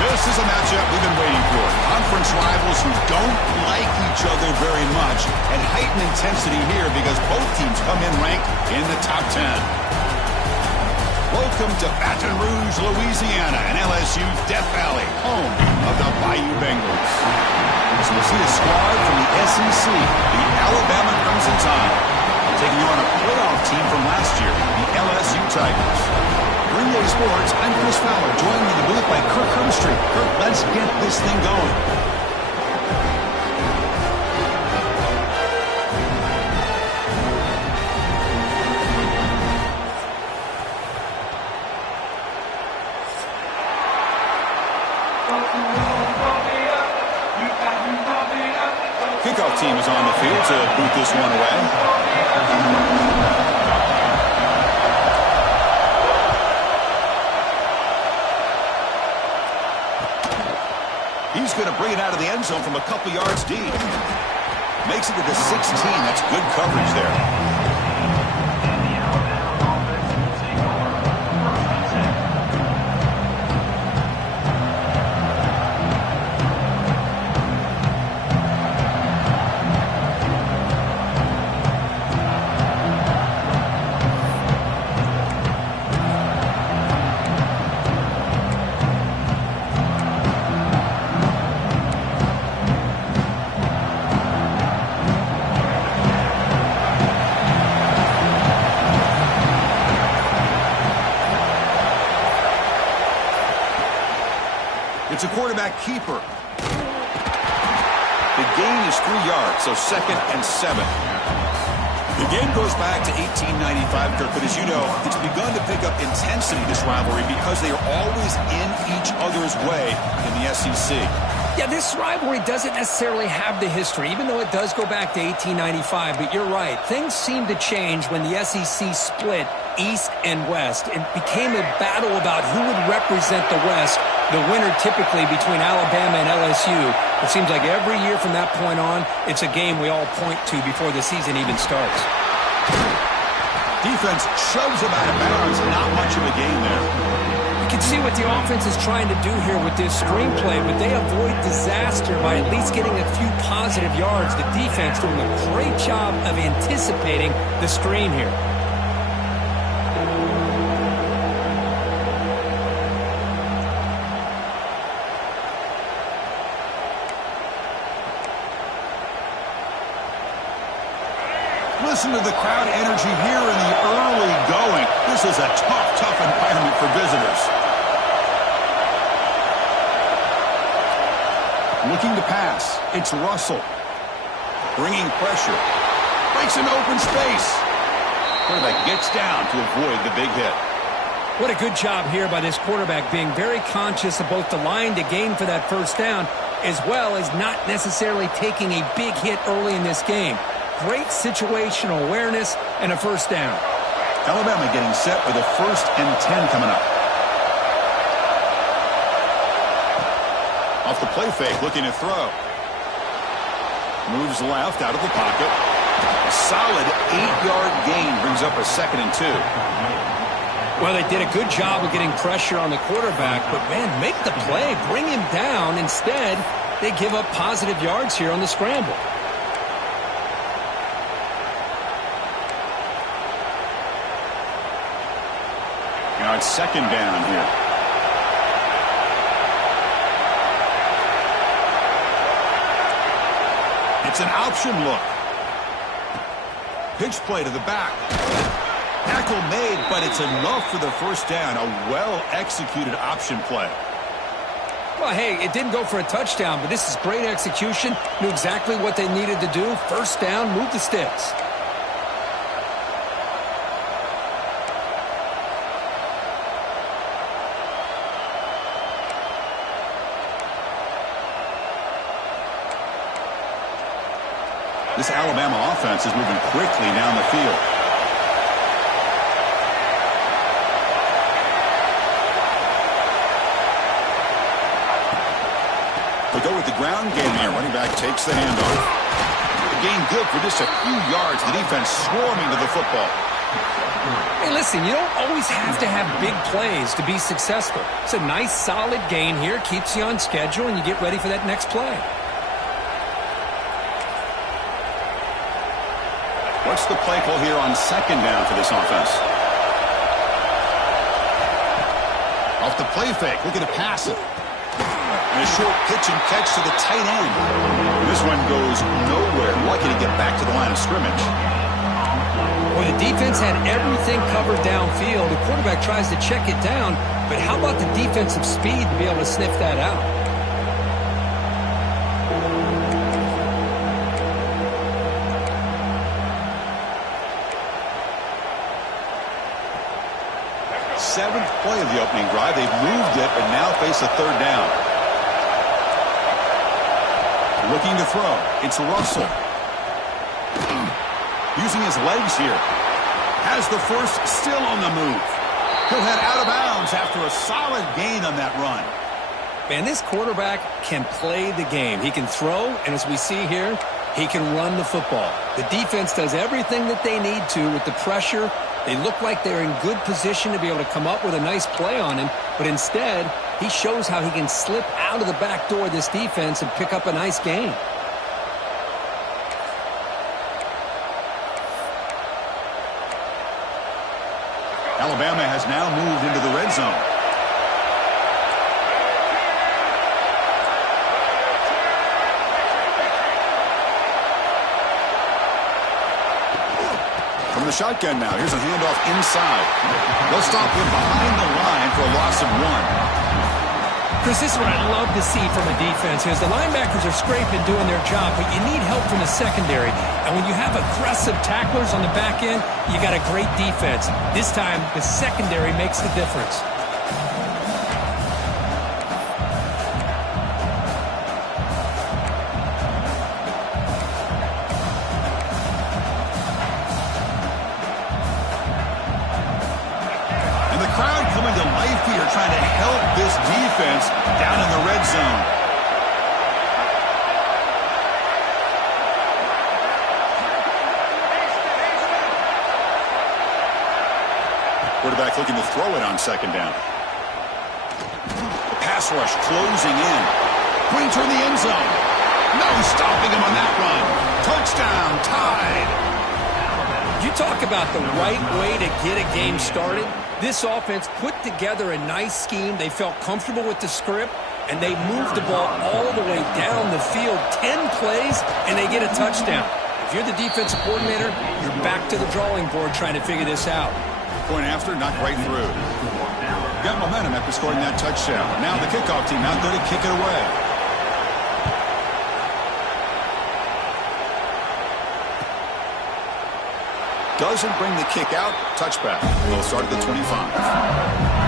This is a matchup we've been waiting for. Conference rivals who don't like each other very much, and heightened intensity here because both teams come in ranked in the top 10. Welcome to Baton Rouge, Louisiana, and LSU's Death Valley, home of the Bayou Bengals. So we'll see a squad from the SEC, the Alabama Crimson Tide, taking on a playoff team from last year, the LSU Tigers. For EA Sports, I'm Chris Fowler, joined in the booth by Kirk Herbstreit. Kirk, let's get this thing going. Kickoff team is on the field to boot this one away. He's going to bring it out of the end zone from a couple yards deep. Makes it to the 16. That's good coverage there. It's a quarterback keeper. The gain is 3 yards, so 2nd and 7. The game goes back to 1895, Kirk, but as you know, it's begun to pick up intensity, this rivalry, because they are always in each other's way in the SEC. Yeah, this rivalry doesn't necessarily have the history, even though it does go back to 1895, but you're right. Things seem to change when the SEC split East and West. It became a battle about who would represent the West, the winner typically between Alabama and LSU. It seems like every year from that point on, it's a game we all point to before the season even starts. Defense shoves him out of bounds. Not much of a gain there. You can see what the offense is trying to do here with this screenplay, but they avoid disaster by at least getting a few positive yards. The defense doing a great job of anticipating the screen here. Listen to the crowd energy here in the early going. This is a tough environment for visitors. Looking to pass. It's Russell. Bringing pressure. Breaks an open space. Quarterback gets down to avoid the big hit. What a good job here by this quarterback, being very conscious of both the line to gain for that first down, as well as not necessarily taking a big hit early in this game. Great situational awareness and a first down. Alabama getting set for the 1st and 10 coming up. Off the play fake, looking to throw. Moves left out of the pocket. A solid 8-yard gain brings up a 2nd and 2. Well, they did a good job of getting pressure on the quarterback, but man, make the play, bring him down. Instead, they give up positive yards here on the scramble. Now it's 2nd down here. It's an option look. Pitch play to the back. Tackle made, but it's enough for the first down. A well-executed option play. Well, hey, it didn't go for a touchdown, but this is great execution. Knew exactly what they needed to do. First down, move the sticks. This Alabama offense is moving quickly down the field. They go with the ground game here. Running back takes the handoff. The gain good for just a few yards. The defense swarming to the football. Hey, listen, you don't always have to have big plays to be successful. It's a nice, solid gain here, keeps you on schedule, and you get ready for that next play. What's the play call here on second down for this offense? Off the play fake, looking to pass it. And a short pitch and catch to the tight end. This one goes nowhere. Lucky to get back to the line of scrimmage. Well, the defense had everything covered downfield. The quarterback tries to check it down, but how about the defensive speed to be able to sniff that out? Seventh play of the opening drive. They've moved it and now face a third down. Looking to throw. It's Russell. Using his legs here. Has the first, still on the move. He'll head out of bounds after a solid gain on that run. Man, this quarterback can play the game. He can throw, and as we see here, he can run the football. The defense does everything that they need to with the pressure. They look like they're in good position to be able to come up with a nice play on him, but instead, he shows how he can slip out of the back door of this defense and pick up a nice gain. Alabama has now moved into the red zone. From the shotgun now, here's a handoff inside. They'll stop him behind the line for a loss of 1. Chris, this is what I love to see from a defense is the linebackers are scraping, doing their job, but you need help from the secondary. And when you have aggressive tacklers on the back end, you got a great defense. This time, the secondary makes the difference. And the crowd coming to life here, trying to help this defense down in the red zone. Quarterback looking to throw it on second down. The pass rush closing in. Pointer in the end zone. No stopping him on that run. Touchdown, tied. You talk about the right way to get a game started. This offense put together a nice scheme. They felt comfortable with the script, and they moved the ball all the way down the field. 10 plays, and they get a touchdown. If you're the defensive coordinator, you're back to the drawing board trying to figure this out. Point after, knocked right through. Got momentum after scoring that touchdown. Now the kickoff team out there to kick it away. Doesn't bring the kick out. Touchback. They'll start at the 25.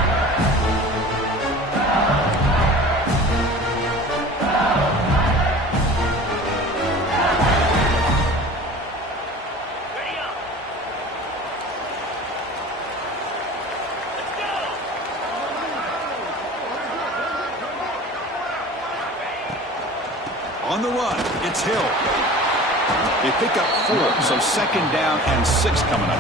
On the run, it's Hill. They pick up 4, so second down and 6 coming up.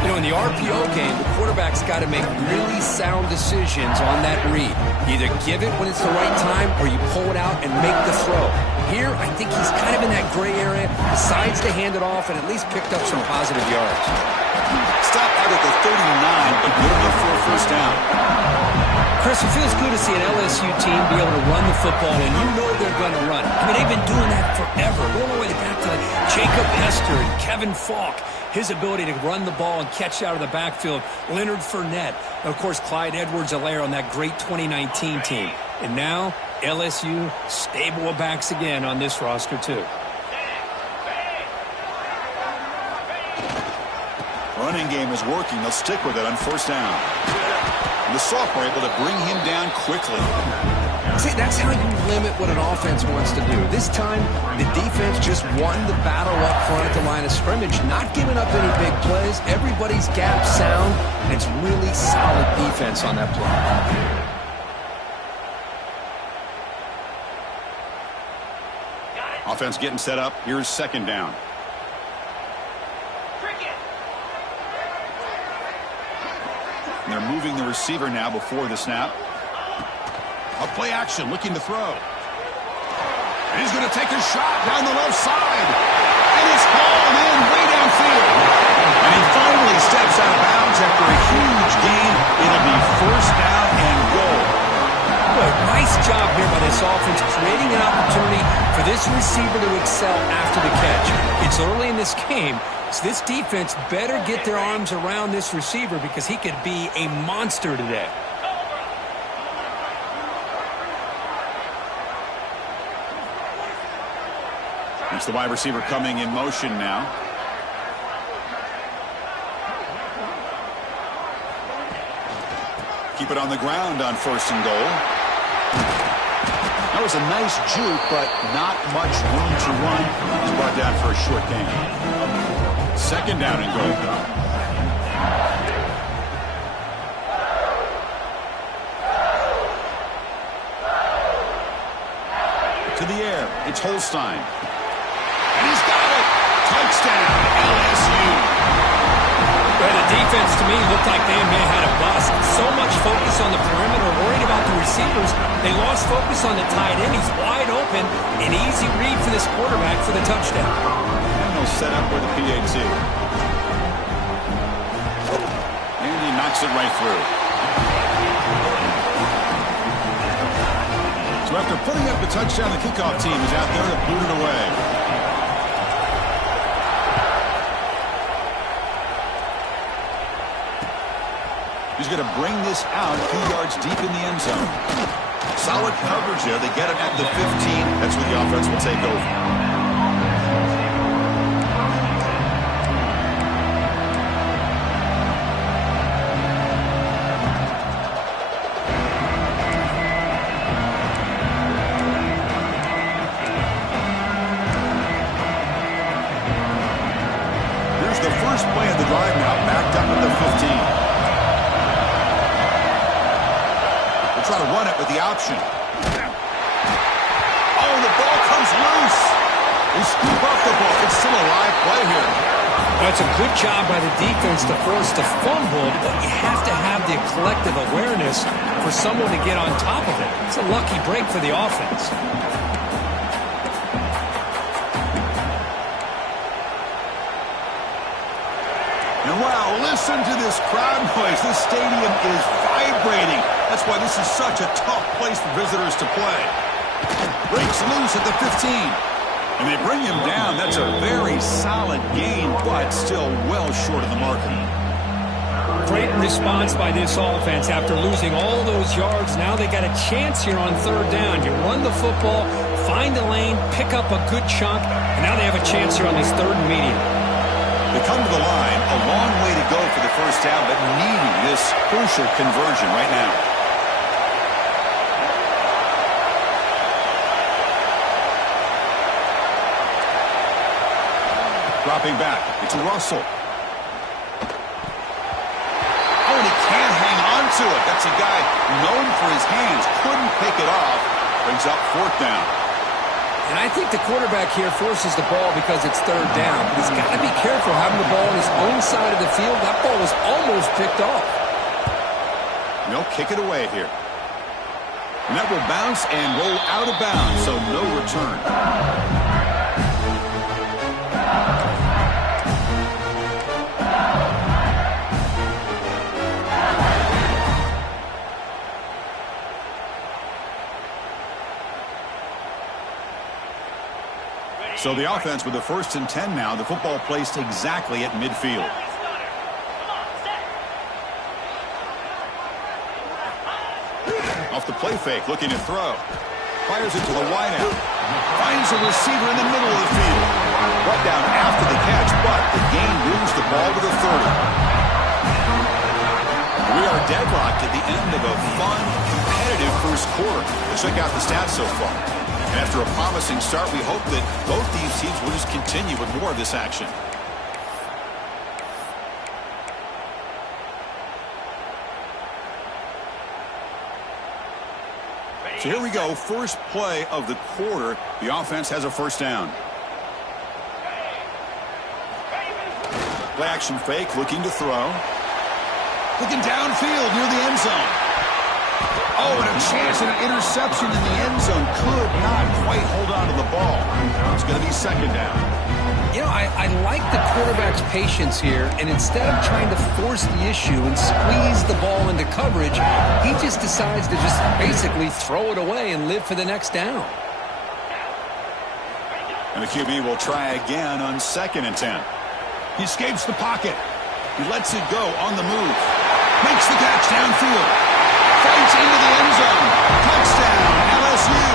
You know, in the RPO game, the quarterback's got to make really sound decisions on that read. You either give it when it's the right time or you pull it out and make the throw. Here, I think he's kind of in that gray area, decides to hand it off and at least picked up some positive yards. Stop out at the 39, but good enough for a first down. Chris, it feels good to see an LSU team be able to run the football, and you know they're going to run. I mean, they've been doing that forever, going all the way back to Jacob Hester and Kevin Falk. His ability to run the ball and catch out of the backfield. Leonard Fournette. And, of course, Clyde Edwards-Helaire on that great 2019 team. And now, LSU stable of backs again on this roster, too. Running game is working. They'll stick with it on first down. And the sophomore able to bring him down quickly. See, that's how you limit what an offense wants to do. This time, the defense just won the battle up front at the line of scrimmage, not giving up any big plays. Everybody's gap sound, and it's really solid defense on that play. Offense getting set up. Here's second down. moving the receiver now before the snap. A play action, looking to throw. And he's going to take a shot down the left side. And it's hauled in way downfield. And he finally steps out of bounds after a huge gain. It'll be first down and goal. Boy, nice job here by this offense, creating an opportunity for this receiver to excel after the catch. It's early in this game, so this defense better get their arms around this receiver because he could be a monster today. It's the wide receiver coming in motion now. Keep it on the ground on first and goal. That was a nice juke, but not much room to run. He's brought down for a short gain. Second down and goal. To the air, it's Holstein. And he's got it! Touchdown, LSU! Well, the defense, to me, looked like they may have had a bust. So much focus on the perimeter, worried about the receivers. They lost focus on the tight end. He's wide open. An easy read for this quarterback for the touchdown. And they'll set up with a PAT. And he knocks it right through. So after putting up the touchdown, the kickoff team is out there to boot it away. He's going to bring this out a few yards deep in the end zone. Solid coverage there. They get it at the 15. That's where the offense will take over. Here's the first play of the drive now, backed up at the 15. Try to run it with the option. Oh, the ball comes loose. They scoop up the ball. It's still a live play here. That's a good job by the defense to force the fumble, but you have to have the collective awareness for someone to get on top of it. It's a lucky break for the offense. And wow, listen to this crowd noise. This stadium is vibrating. That's why this is such a tough place for visitors to play. Breaks loose at the 15. And they bring him down. That's a very solid gain, but still well short of the marker. Great response by this offense after losing all those yards. Now they got a chance here on third down. You run the football, find a lane, pick up a good chunk, and now they have a chance here on this third and medium. They come to the line, a long way to go for the first down, but needing this crucial conversion right now. Dropping back, it's Russell. Oh, and he can't hang on to it. That's a guy known for his hands. Couldn't pick it off. Brings up fourth down. And I think the quarterback here forces the ball because it's third down. But he's got to be careful having the ball on his own side of the field. That ball was almost picked off. And they'll kick it away here. And that will bounce and roll out of bounds, so no return. So the offense with the 1st and 10 now. The football placed exactly at midfield. Off the play fake, looking to throw. Fires it to the wideout. Finds a receiver in the middle of the field. Brought down after the catch, but the gain moves the ball to the 30. We are deadlocked at the end of a fun, competitive first quarter. Let's check out the stats so far. And after a promising start, we hope that both these teams will just continue with more of this action. So here we go, first play of the quarter. The offense has a first down. Play action fake, looking to throw. Looking downfield near the end zone. Oh, and a chance at an interception in the end zone. Could not quite hold on to the ball. It's going to be second down. You know, I like the quarterback's patience here, and instead of trying to force the issue and squeeze the ball into coverage, he just decides to just basically throw it away and live for the next down. And the QB will try again on 2nd and 10. He escapes the pocket. He lets it go on the move. Makes the catch downfield. Fights into the end zone. Touchdown, LSU.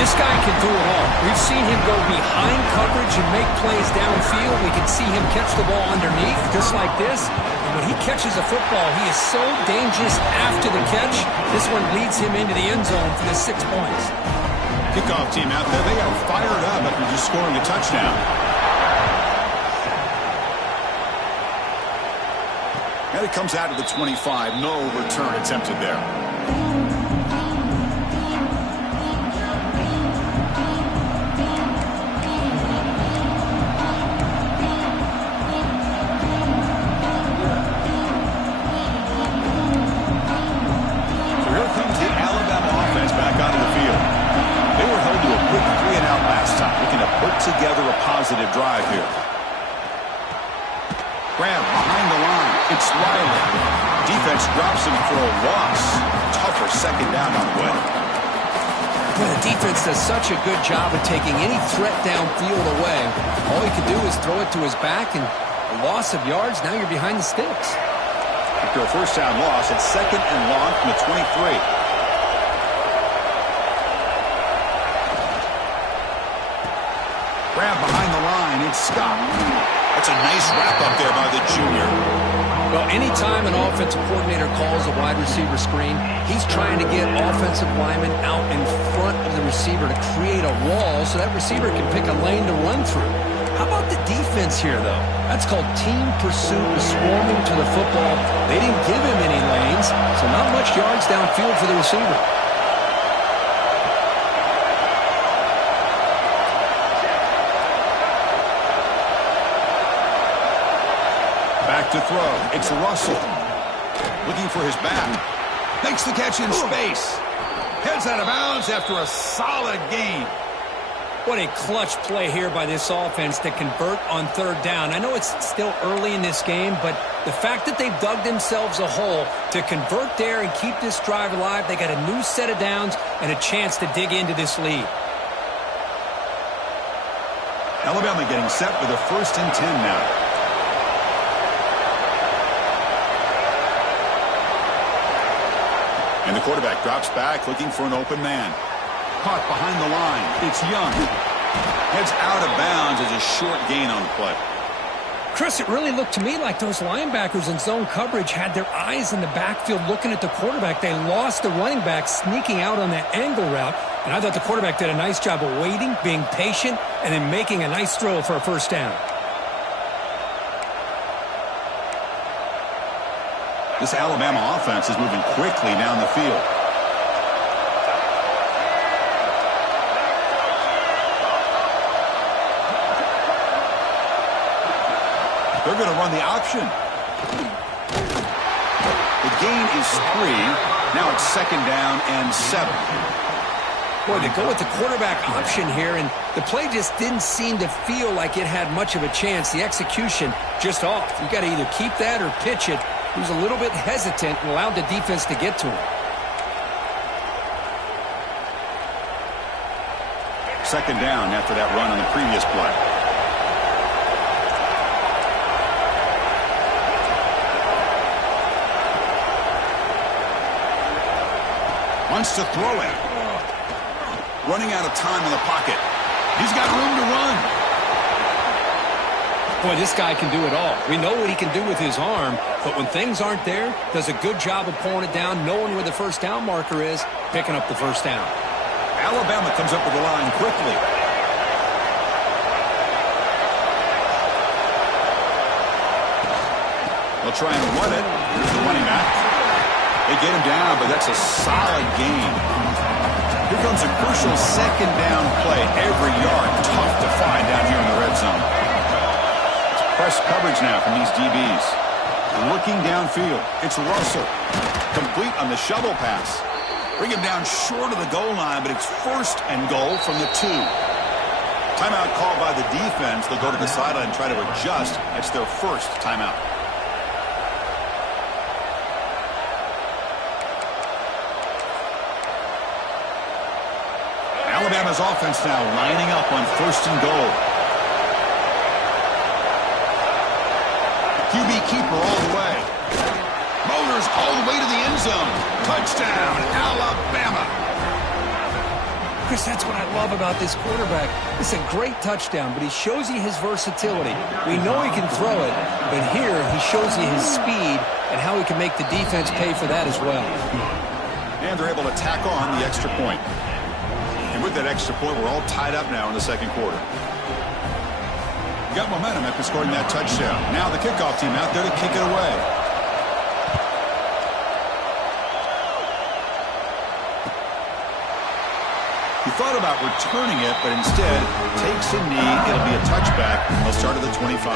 This guy can do it all. We've seen him go behind coverage and make plays downfield. We can see him catch the ball underneath, just like this. And when he catches a football, he is so dangerous after the catch. This one leads him into the end zone for the 6 points. Kickoff team out there, they are fired up after just scoring a touchdown. And it comes out of the 25. No return attempted there. So here comes the Alabama offense back onto the field. They were held to a quick 3-and-out last time. Looking to put together a positive drive here. Grab behind the line. It's Riley. Defense drops him for a loss. Tougher second down on the way. Well, the defense does such a good job of taking any threat downfield away. All he could do is throw it to his back, and a loss of yards, now you're behind the sticks. After a first down loss, it's 2nd and long from the 23. Grab behind the line. It's Scott. That's a nice wrap-up there by the junior. Well, anytime an offensive coordinator calls a wide receiver screen, he's trying to get offensive linemen out in front of the receiver to create a wall so that receiver can pick a lane to run through. How about the defense here, though? That's called team pursuit and swarming to the football. They didn't give him any lanes, so not much yards downfield for the receiver. Back to throw. It's Russell. Looking for his back. Makes the catch in space. Heads out of bounds after a solid gain. What a clutch play here by this offense to convert on 3rd down. I know it's still early in this game, but the fact that they've dug themselves a hole to convert there and keep this drive alive, they got a new set of downs and a chance to dig into this lead. Alabama getting set with a 1st and 10 now. And the quarterback drops back, looking for an open man. Caught behind the line. It's Young. Heads out of bounds as a short gain on the play. Chris, it really looked to me like those linebackers in zone coverage had their eyes in the backfield looking at the quarterback. They lost the running back sneaking out on that angle route. And I thought the quarterback did a nice job of waiting, being patient, and then making a nice throw for a 1st down. This Alabama offense is moving quickly down the field. They're going to run the option. The gain is 3. Now it's 2nd down and 7. Boy, they go with the quarterback option here, and the play just didn't seem to feel like it had much of a chance. The execution just off. You got to either keep that or pitch it. He was a little bit hesitant and allowed the defense to get to him. 2nd down after that run on the previous play. Wants to throw it. Running out of time in the pocket. He's got room to run. Boy, this guy can do it all. We know what he can do with his arm, but when things aren't there, does a good job of pulling it down, knowing where the 1st down marker is, picking up the 1st down. Alabama comes up with the line quickly. They'll try and run it. Here's the running back. They get him down, but that's a solid gain. Here comes a crucial 2nd down play. Every yard tough to find down here in the red zone. It's press coverage now from these DBs. Looking downfield. It's Russell. Complete on the shovel pass. Bring him down short of the goal line, but it's first and goal from the 2. Timeout called by the defense. They'll go to the sideline and try to adjust. It's their first timeout. Alabama's offense now lining up on first and goal. QB keeper all the way. Motors all the way to the end zone. Touchdown, Alabama. Chris, that's what I love about this quarterback. It's a great touchdown, but he shows you his versatility. We know he can throw it, but here he shows you his speed and how he can make the defense pay for that as well. And they're able to tack on the extra point. And with that extra point, we're all tied up now in the second quarter. Got momentum after scoring that touchdown. Now the kickoff team out there to kick it away. He thought about returning it, but instead takes a knee. It'll be a touchback. They'll start at the 25.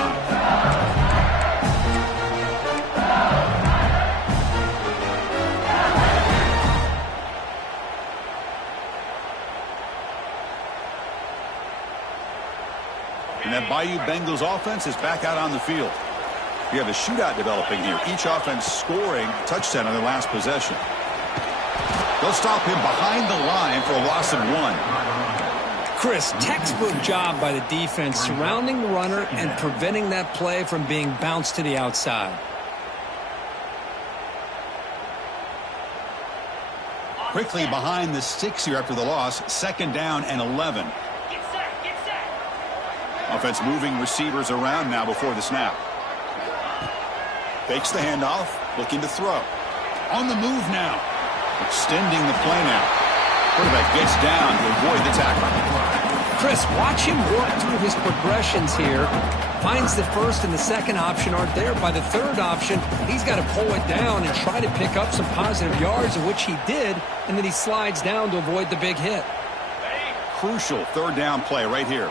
And that Bayou Bengals offense is back out on the field. We have a shootout developing here. Each offense scoring a touchdown on their last possession. They'll stop him behind the line for a loss of 1. Chris, textbook job by the defense surrounding the runner and preventing that play from being bounced to the outside. Quickly behind the 6 here after the loss. Second down and 11. Offense moving receivers around now before the snap. Fakes the handoff, looking to throw. On the move now. Extending the play now. Quarterback gets down to avoid the tackle. Chris, watch him work through his progressions here. Finds the first and the second option aren't there. By the third option, he's got to pull it down and try to pick up some positive yards, of which he did, and then he slides down to avoid the big hit. Crucial third down play right here.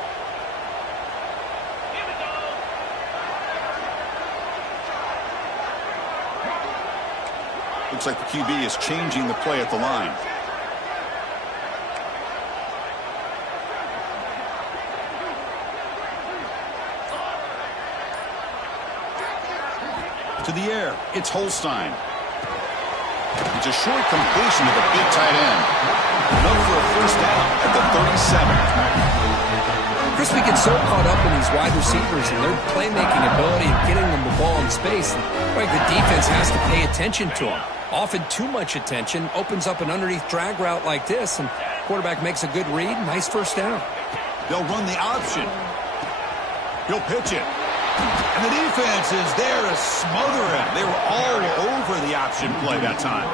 Looks like the QB is changing the play at the line. To the air, it's Holstein. It's a short completion to the big tight end. Enough for a first down at the 37. Chris, we get so caught up in these wide receivers and their playmaking ability and getting them the ball in space. Right, the defense has to pay attention to them. Often too much attention opens up an underneath drag route like this, and quarterback makes a good read. Nice first down. They'll run the option. He'll pitch it. And the defense is there to smother him. They were all over the option play that time.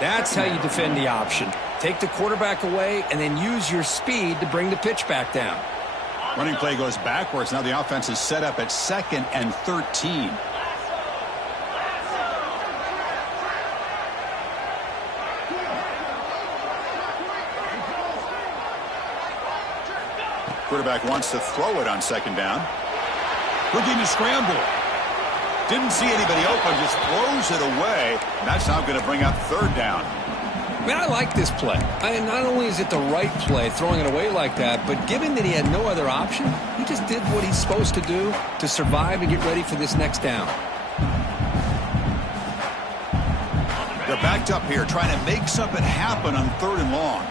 That's how you defend the option. Take the quarterback away and then use your speed to bring the pitch back down. Running play goes backwards. Now the offense is set up at 2nd and 13. Quarterback wants to throw it on second down. Looking to scramble. Didn't see anybody open, just throws it away. And that's now going to bring up third down. Man, I like this play. Not only is it the right play, throwing it away like that, but given that he had no other option, he just did what he's supposed to do to survive and get ready for this next down. They're backed up here, trying to make something happen on 3rd and long.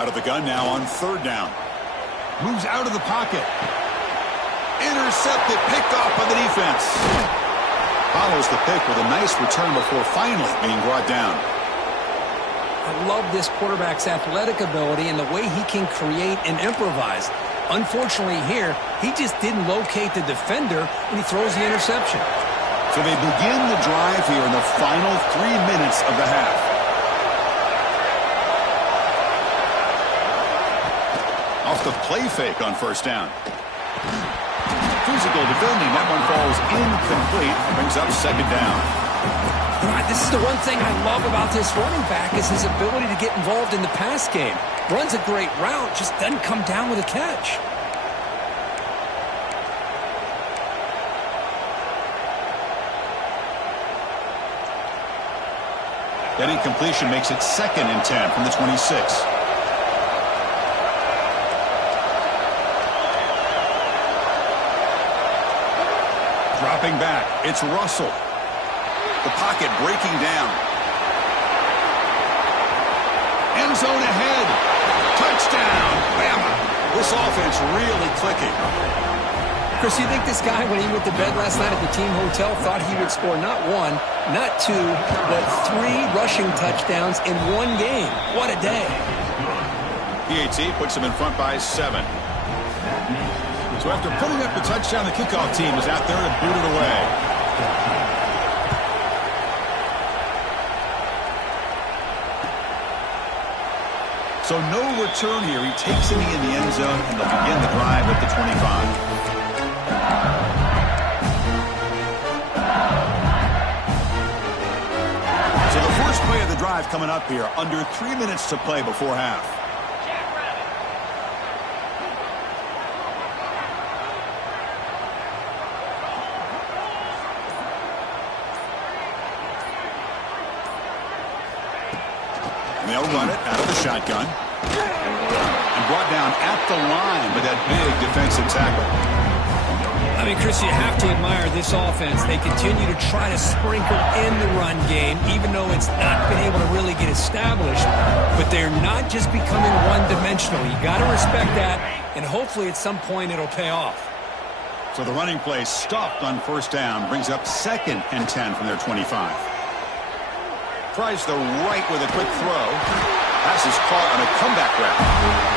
Out of the gun now on 3rd down. Moves out of the pocket. Intercepted, picked off by the defense. Follows the pick with a nice return before finally being brought down. I love this quarterback's athletic ability and the way he can create and improvise. Unfortunately here, he just didn't locate the defender when he throws the interception. So they begin the drive here in the final 3 minutes of the half. Off the play fake on first down. Physical defending. That one falls incomplete. Brings up second down. This is the one thing I love about this running back is his ability to get involved in the pass game. Runs a great route, just doesn't come down with a catch. That incompletion makes it 2nd and 10 from the 26. Dropping back, it's Russell. The pocket breaking down. End zone ahead. Touchdown, Bama. This offense really clicking. Chris, you think this guy, when he went to bed last night at the team hotel, thought he would score not 1, not 2, but 3 rushing touchdowns in one game? What a day. PAT puts him in front by 7. So after putting up the touchdown, the kickoff team is out there to boot it away. So no return here. He takes it in the end zone, and they'll begin the drive at the 25. So the first play of the drive coming up here. Under 3 minutes to play before half. They'll run it out of the shotgun. And brought down at the line with that big defensive tackle. I mean, Chris, you have to admire this offense. They continue to try to sprinkle in the run game, even though it's not been able to really get established. But they're not just becoming one-dimensional. You got to respect that, and hopefully at some point it'll pay off. So the running play stopped on first down, brings up 2nd and 10 from their 25. Tries the right with a quick throw. Pass is caught on a comeback route.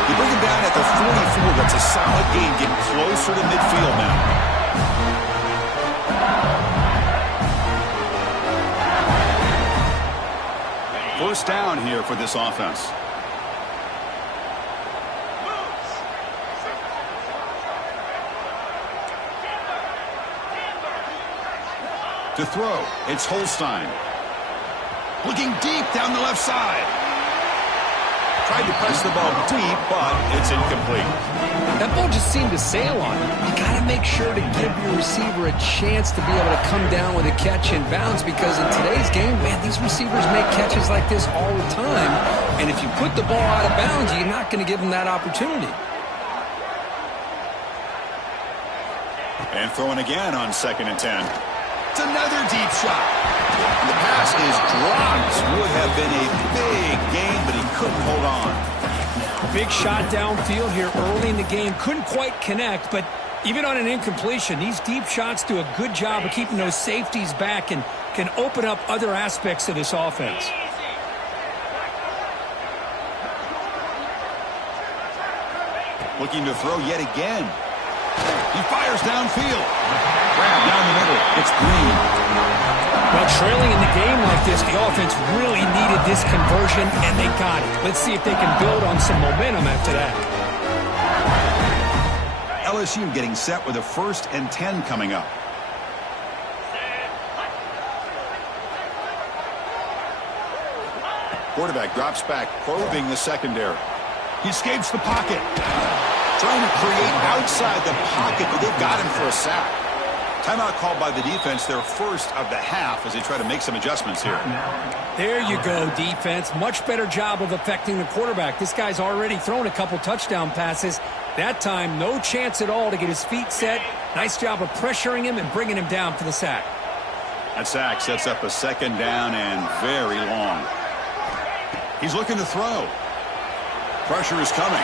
They bring him down at the 44. That's a solid gain, getting closer to midfield now. First down here for this offense. To throw, it's Holstein. Looking deep down the left side. Tried to press the ball deep, but it's incomplete. That ball just seemed to sail on him. You got to make sure to give your receiver a chance to be able to come down with a catch in bounds, because in today's game, man, these receivers make catches like this all the time. And if you put the ball out of bounds, you're not going to give them that opportunity. And throwing again on 2nd and 10. It's another deep shot. And the pass is dropped. Would have been a big gain, but he couldn't hold on. Big shot downfield here early in the game. Couldn't quite connect, but even on an incompletion, these deep shots do a good job of keeping those safeties back and can open up other aspects of this offense. Looking to throw yet again. He fires downfield. Grab down the middle. It's Green. Well, trailing in the game like this, the offense really needed this conversion, and they got it. Let's see if they can build on some momentum after that. LSU getting set with a 1st and 10 coming up. Quarterback drops back, probing the secondary. He escapes the pocket. Trying to create outside the pocket, but they've got him for a sack. Timeout called by the defense, their first of the half, as they try to make some adjustments here. There you go, defense. Much better job of affecting the quarterback. This guy's already thrown a couple touchdown passes. That time, no chance at all to get his feet set. Nice job of pressuring him and bringing him down for the sack. That sack sets up a 2nd down and very long. He's looking to throw. Pressure is coming.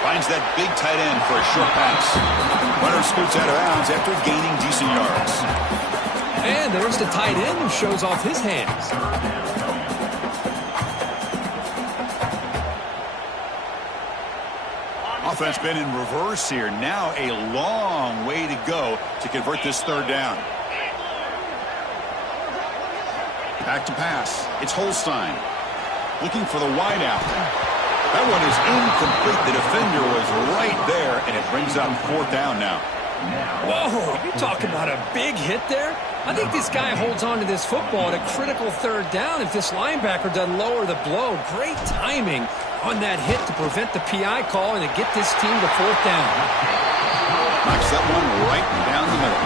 Finds that big tight end for a short pass. Runner scoots out of bounds after gaining decent yards. And there's the tight end who shows off his hands. Offense been in reverse here. Now a long way to go to convert this 3rd down. Back to pass. It's Holstein. Looking for the wideout. That one is incomplete. The defender was right there, and it brings up 4th down now. Whoa, you talk about a big hit there? I think this guy holds on to this football at a critical third down if this linebacker doesn't lower the blow. Great timing on that hit to prevent the PI call and to get this team to fourth down. Knocks that one right down the middle.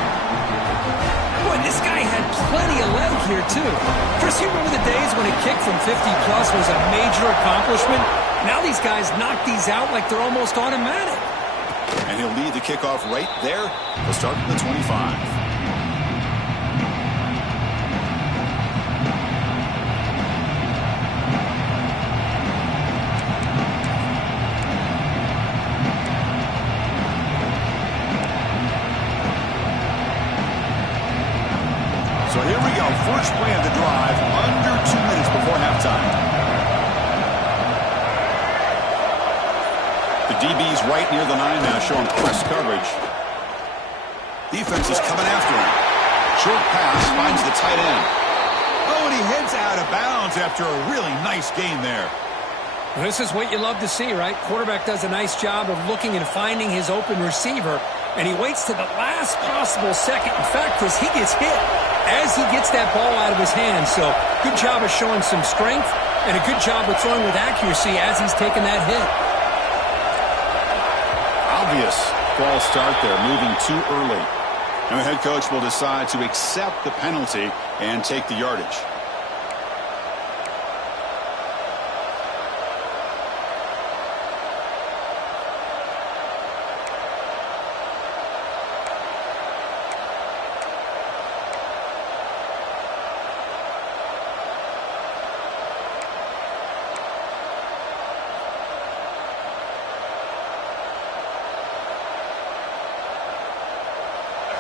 Boy, this guy had plenty of leg here, too. Chris, you remember the days when a kick from 50-plus was a major accomplishment? Now these guys knock these out like they're almost automatic. And he'll lead the kickoff right there. He'll start from the 25. So here we go. First play of the drive, under 2 minutes before halftime. The DB's right near the 9 now, showing press coverage. Defense is coming after him. Short pass finds the tight end. Oh, and he heads out of bounds after a really nice gain there. This is what you love to see, right? Quarterback does a nice job of looking and finding his open receiver, and he waits to the last possible second. In fact, Chris, he gets hit as he gets that ball out of his hands. So good job of showing some strength and a good job of throwing with accuracy as he's taking that hit. Obvious false start there, moving too early. And the head coach will decide to accept the penalty and take the yardage.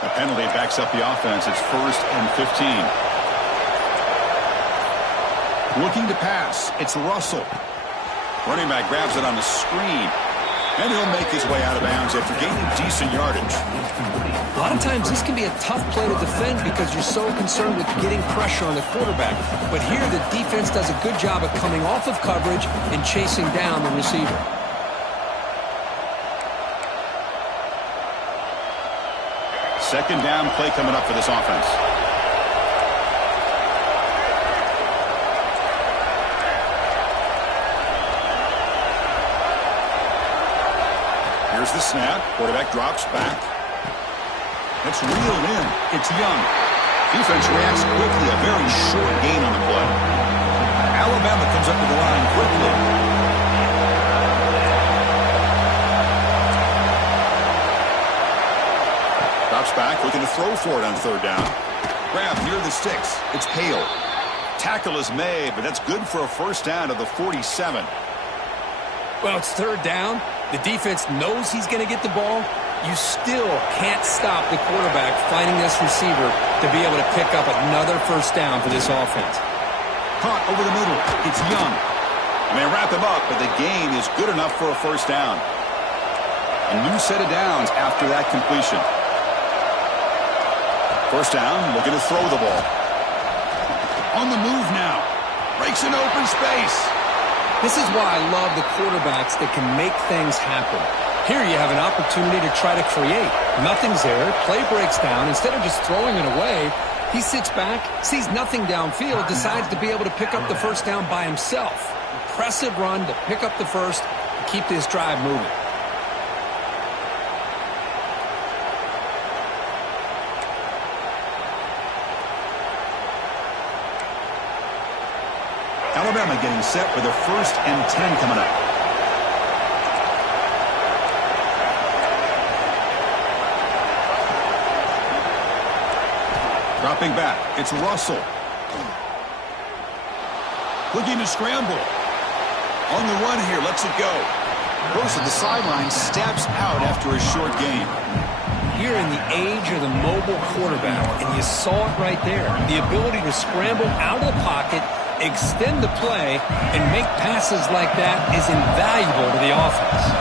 The penalty backs up the offense. It's 1st and 15. Looking to pass. It's Russell. Running back grabs it on the screen. And he'll make his way out of bounds after gaining decent yardage. A lot of times this can be a tough play to defend because you're so concerned with getting pressure on the quarterback. But here the defense does a good job of coming off of coverage and chasing down the receiver. Second down play coming up for this offense. Here's the snap. Quarterback drops back. It's reeled in. It's Young. Defense reacts quickly. A very short gain on the play. Alabama comes up to the line quickly. Drops back, looking to throw for it on third down. Grab near the sticks. It's Hale. Tackle is made, but that's good for a first down to the 47. Well, it's third down. The defense knows he's going to get the ball. You still can't stop the quarterback finding this receiver to be able to pick up another first down for this offense. Caught over the middle. It's Young. And they wrap him up, but the gain is good enough for a first down. A new set of downs after that completion. First down, looking to throw the ball. On the move now. Breaks an open space. This is why I love the quarterbacks that can make things happen. Here you have an opportunity to try to create. Nothing's there. Play breaks down. Instead of just throwing it away, he sits back, sees nothing downfield, decides to be able to pick up the first down by himself. Impressive run to pick up the first and keep this drive moving. Alabama getting set with a 1st and 10 coming up. Dropping back, it's Russell. Looking to scramble. On the run here, lets it go. Goes to the sideline, steps out after a short gain. You're in the age of the mobile quarterback, and you saw it right there. The ability to scramble out of the pocket, extend the play, and make passes like that is invaluable to the offense.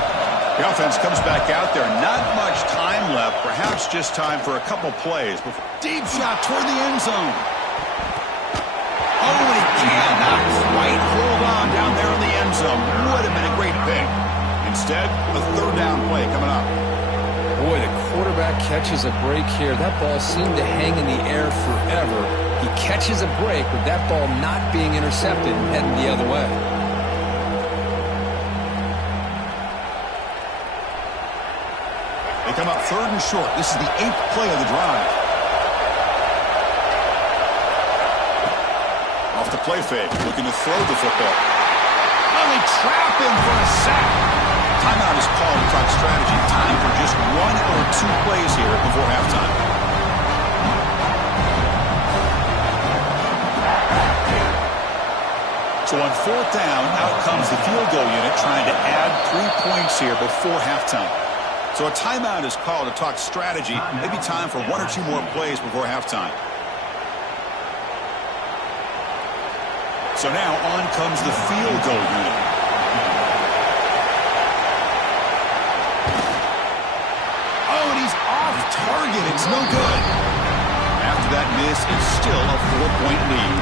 The offense comes back out there. Not much time left. Perhaps just time for a couple plays. Deep shot toward the end zone. Oh, and he cannot quite hold on down there in the end zone. Would have been a great pick. Instead, a third down play coming up. Boy, the quarterback catches a break here. That ball seemed to hang in the air forever. He catches a break with that ball not being intercepted and heading the other way. They come up 3rd and short. This is the 8th play of the drive. Off the play fake, looking to throw the football. Oh, they trap him for a sack. Timeout is called to talk strategy. Time for just 1 or 2 plays here before halftime. So on 4th down, out comes the field goal unit trying to add 3 points here before halftime. So a timeout is called to talk strategy. Maybe time for 1 or 2 more plays before halftime. So now on comes the field goal unit. Oh, and he's off target. It's no good. After that miss, it's still a 4-point lead.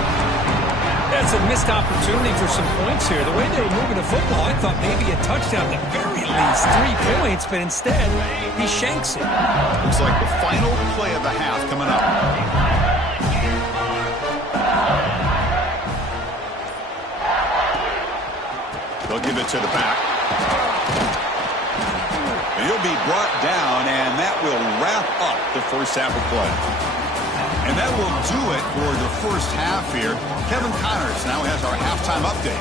That's a missed opportunity for some points here. The way they were moving the football, I thought maybe a touchdown at the very least, 3 points, but instead, he shanks it. Looks like the final play of the half coming up. They'll give it to the back. He'll be brought down, and that will wrap up the first half of play. And that will do it for the first half here. Kevin Connors now has our halftime update.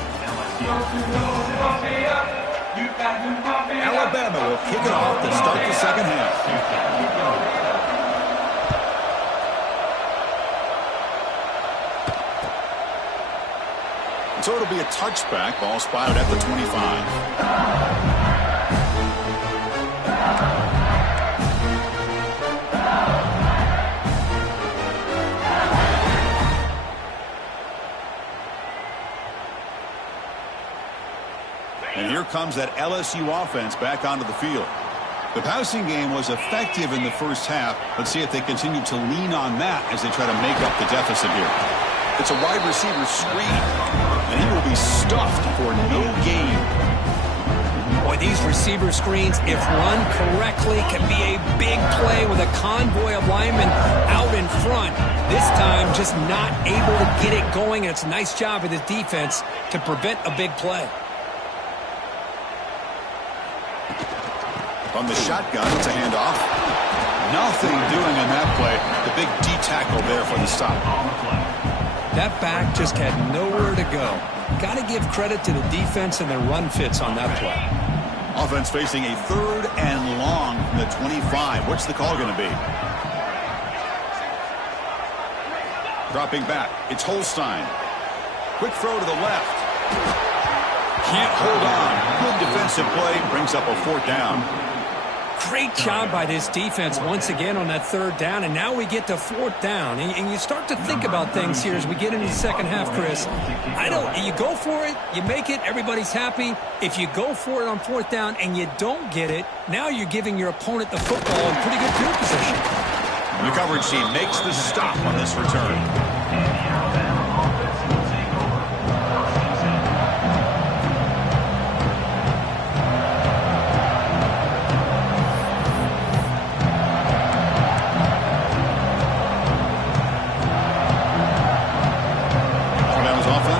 Alabama will kick it off to start the second half. So it'll be a touchback. Ball spotted at the 25. And here comes that LSU offense back onto the field. The passing game was effective in the first half. Let's see if they continue to lean on that as they try to make up the deficit here. It's a wide receiver screen, and he will be stuffed for no gain. Boy, these receiver screens, if run correctly, can be a big play with a convoy of linemen out in front. This time, just not able to get it going, and it's a nice job of the defense to prevent a big play. From the shotgun, it's a handoff. Nothing doing on that play. The big D tackle there for the stop. That back just had nowhere to go. Got to give credit to the defense and their run fits on that play. Offense facing a 3rd and long from the 25. What's the call going to be? Dropping back. It's Holstein. Quick throw to the left. Can't hold on. Good defensive play. Brings up a 4th down. Great job by this defense once again on that 3rd down, and now we get to 4th down. And you start to think about things here as we get into the second half, Chris. You go for it, you make it, everybody's happy. If you go for it on 4th down and you don't get it, now you're giving your opponent the football in pretty good field position. The coverage team makes the stop on this return.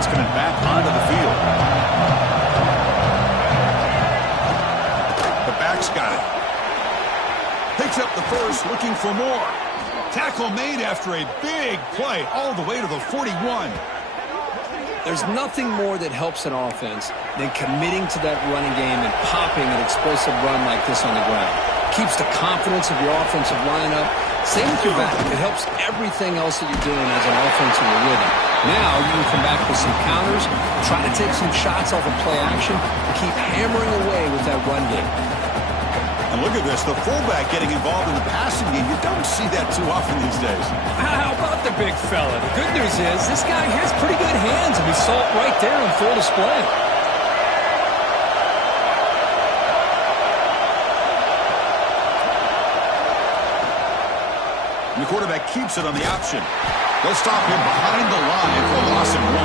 Coming back onto the field. The back's got it. Picks up the first, looking for more. Tackle made after a big play all the way to the 41. There's nothing more that helps an offense than committing to that running game and popping an explosive run like this on the ground. Keeps the confidence of your offensive lineup. Same with your back. It helps everything else that you're doing as an offensive rhythm. Now you can come back with some counters, try to take some shots off of play action, and keep hammering away with that run game. And look at this, the fullback getting involved in the passing game. You don't see that too often these days. How about the big fella? The good news is this guy has pretty good hands, and we saw it right there on full display. And the quarterback keeps it on the option. They'll stop him behind the line for a loss of 1.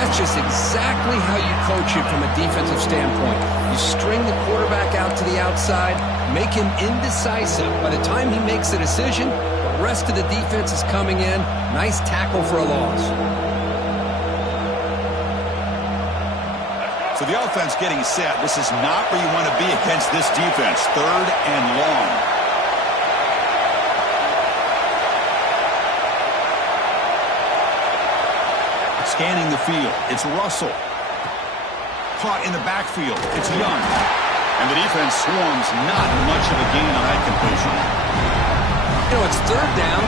That's just exactly how you coach it from a defensive standpoint. You string the quarterback out out to the outside, make him indecisive. By the time he makes a decision, the rest of the defense is coming in. Nice tackle for a loss. So the offense getting set. This is not where you want to be against this defense. 3rd and long. Scanning the field. It's Russell. Caught in the backfield. It's Young. And the defense swarms. Not much of a gain on that completion. You know, it's 3rd down.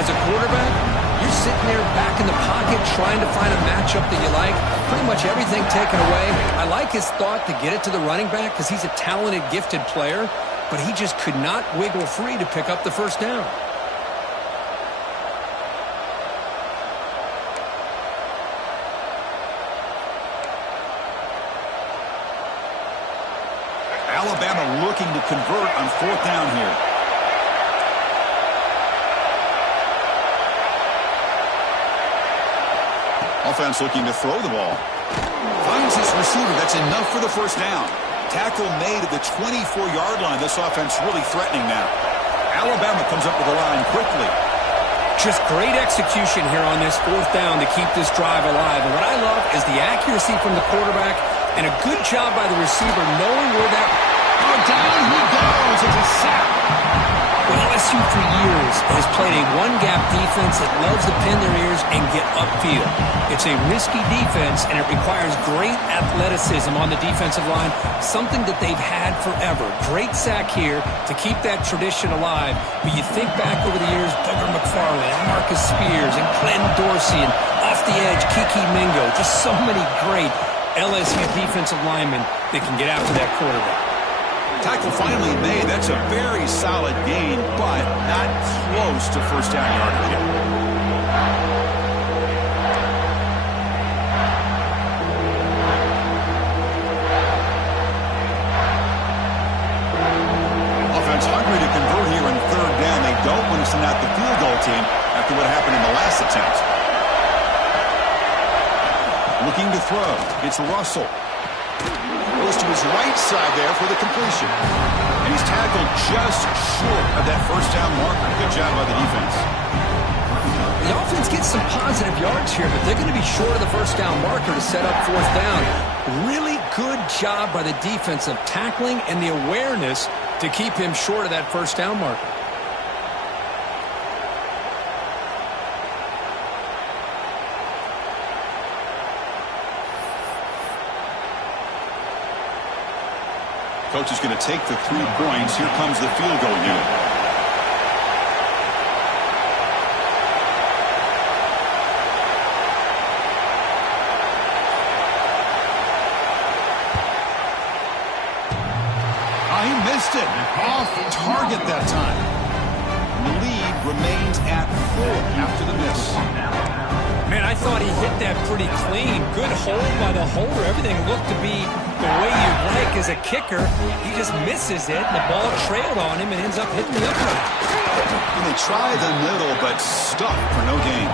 As a quarterback, you're sitting there back in the pocket trying to find a matchup that you like. Pretty much everything taken away. I like his thought to get it to the running back because he's a talented, gifted player, but he just could not wiggle free to pick up the 1st down. Alabama looking to convert on 4th down here. Offense looking to throw the ball. Finds his receiver. That's enough for the 1st down. Tackle made at the 24-yard line. This offense really threatening now. Alabama comes up with the line quickly. Just great execution here on this 4th down to keep this drive alive. And what I love is the accuracy from the quarterback and a good job by the receiver knowing where that... Oh, down he goes. It's a sack. Well, LSU for years has played a one-gap defense that loves to pin their ears and get upfield. It's a risky defense, and it requires great athleticism on the defensive line, something that they've had forever. Great sack here to keep that tradition alive. But you think back over the years, Booger McFarland, and Marcus Spears, and Glenn Dorsey, and off the edge, Kiki Mingo. Just so many great LSU defensive linemen that can get after that quarterback. Tackle finally made. That's a very solid gain, but not close to 1st down yardage yet. Offense hungry to convert here on 3rd down. They don't want to send out the field goal team after what happened in the last attempt. Looking to throw. It's Russell. Goes to his right side there for the completion. And he's tackled just short of that 1st down marker. Good job by the defense. The offense gets some positive yards here, but they're going to be short of the 1st down marker to set up 4th down. Really good job by the defense of tackling and the awareness to keep him short of that 1st down marker. Coach is going to take the 3 points. Here comes the field goal unit. He missed it. Off target that time. The lead remains at 4 after the miss. Man, I thought he hit that pretty clean. Good hold by the holder. Everything looked to be the way you'd like as a kicker. He just misses it, and the ball trailed on him and ends up hitting the upright. And they try the middle, but stuck for no gain.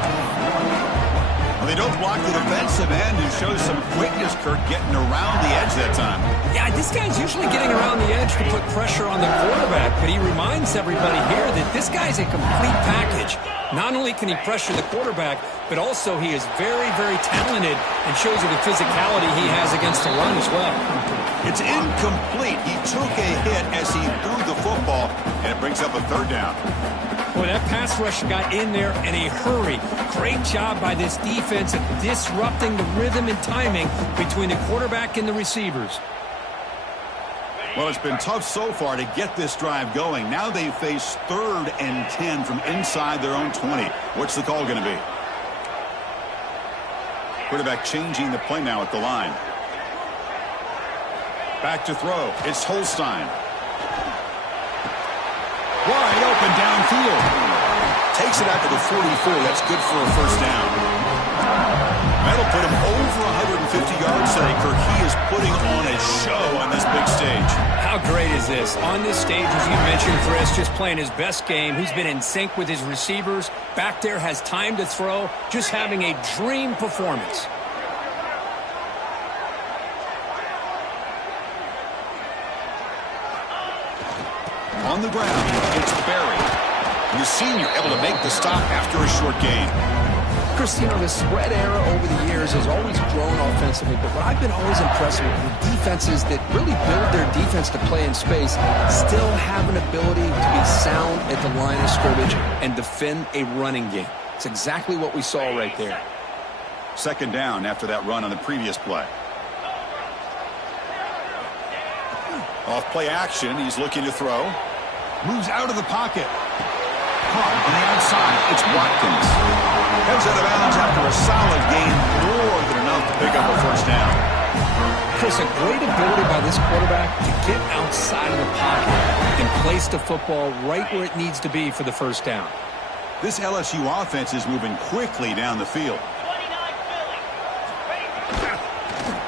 Well, they don't block the defensive end, who shows some quickness, Kurt, getting around the edge that time. Yeah, this guy's usually getting around the edge to put pressure on the quarterback, but he reminds everybody here that this guy's a complete package. Not only can he pressure the quarterback, but also he is very, very talented and shows you the physicality he has against the run as well. It's incomplete. He took a hit as he threw the football, and it brings up a 3rd down. Boy, that pass rush got in there in a hurry. Great job by this defense of disrupting the rhythm and timing between the quarterback and the receivers. Well, it's been tough so far to get this drive going. Now they face 3rd and 10 from inside their own 20. What's the call going to be? Quarterback changing the play now at the line. Back to throw. It's Holstein. Wide open downfield. Takes it out to the 44. That's good for a 1st down. That'll put him over 150 yards today, Kirk. He is putting on a show on this big stage. How great is this? On this stage, as you mentioned, Chris, just playing his best game. He's been in sync with his receivers. Back there, has time to throw. Just having a dream performance. On the ground, it's Berry. The senior able to make the stop after a short gain. Chris, the spread era over the years has always grown offensively, but what I've been always impressed with defenses that really build their defense to play in space still have an ability to be sound at the line of scrimmage and defend a running game. It's exactly what we saw right there. Second down after that run on the previous play. Off play action, he's looking to throw. Moves out of the pocket. Caught on the outside, it's Watkins. Heads out of bounds after a solid gain, more than enough to pick up a first down. Chris, a great ability by this quarterback to get outside of the pocket and place the football right where it needs to be for the first down. This LSU offense is moving quickly down the field.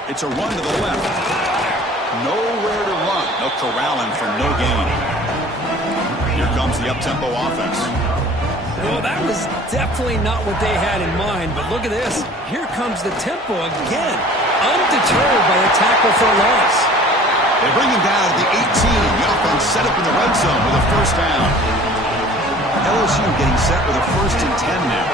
It's a run to the left. Nowhere to run. They'll corral him for no gain. Here comes the up-tempo offense. Well, that was definitely not what they had in mind, but look at this. Here comes the tempo again. Undeterred by a tackle for a loss. They bring him down at the 18. The offense set up in the red zone with a first down. LSU getting set with a 1st and 10 now.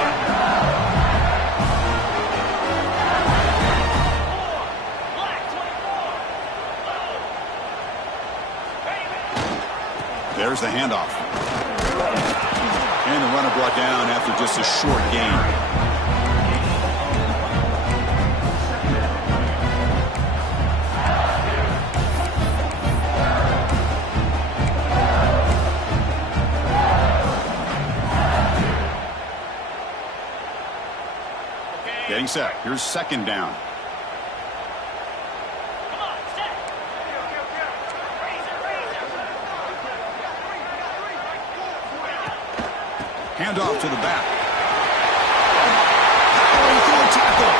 There's the handoff. And the runner brought down after just a short gain. Getting set. Here's second down. Handoff to the back. Powering through a tackle.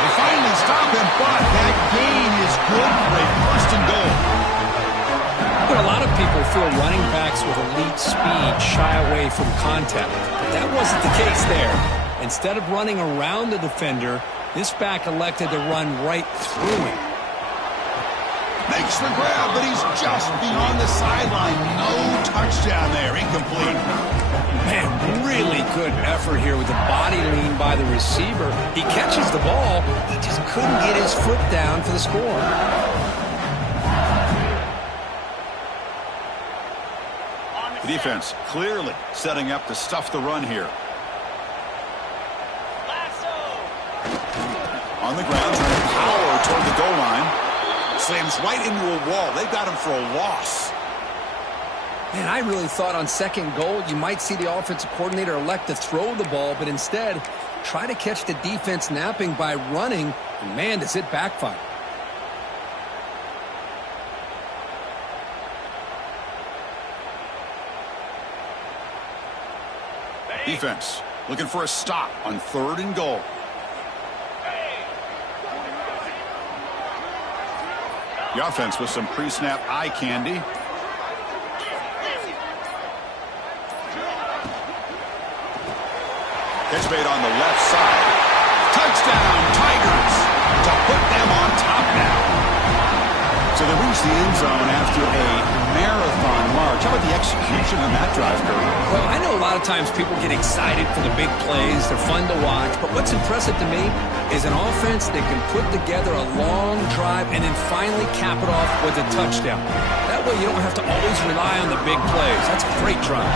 They finally stop him, but that gain is good for a 1st and goal. But a lot of people feel running backs with elite speed shy away from contact. But that wasn't the case there. Instead of running around the defender, this back elected to run right through him. Makes the grab, but he's just beyond the sideline. No touchdown there. Incomplete. Man, really good effort here with the body lean by the receiver. He catches the ball. He just couldn't get his foot down for the score. The defense clearly setting up to stuff the run here. On the ground, trying to power toward the goal line. Slams right into a wall. They got him for a loss. Man, I really thought on second goal you might see the offensive coordinator elect to throw the ball, but instead try to catch the defense napping by running, and man, does it backfire. Defense looking for a stop on 3rd and goal. The offense with some pre-snap eye candy. Catch made on the left side. Touchdown, Tigers, to put them on top now. So they reach the end zone after a marathon march. How about the execution on that drive, Kirby? Well, I know a lot of times people get excited for the big plays. They're fun to watch. But what's impressive to me is an offense that can put together a long drive and then finally cap it off with a touchdown. That way you don't have to always rely on the big plays. That's a great drive.